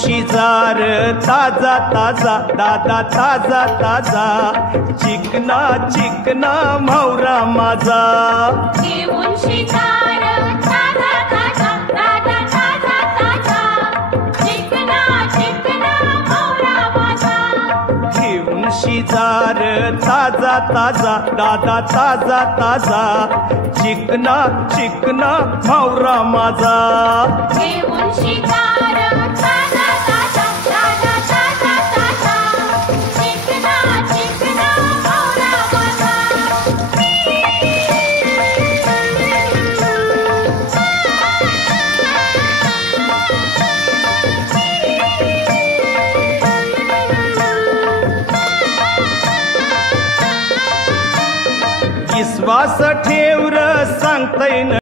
शिजार ताजा ताजा दादा ताजा ताजा चिकना चिकना म्हावरा माझा घेऊन शिकार ताजा ताजा दादा ताजा ताजा चिकना चिकना म्हावरा माझा घेऊन शिजार ताजा ताजा दादा ताजा ताजा चिकना चिकना म्हावरा माझा घेऊन शिकार ताजा ताजा दादा ताजा ताजा चिकना चिकना म्हावरा माझा विश्वास ठेव र सांगता येईन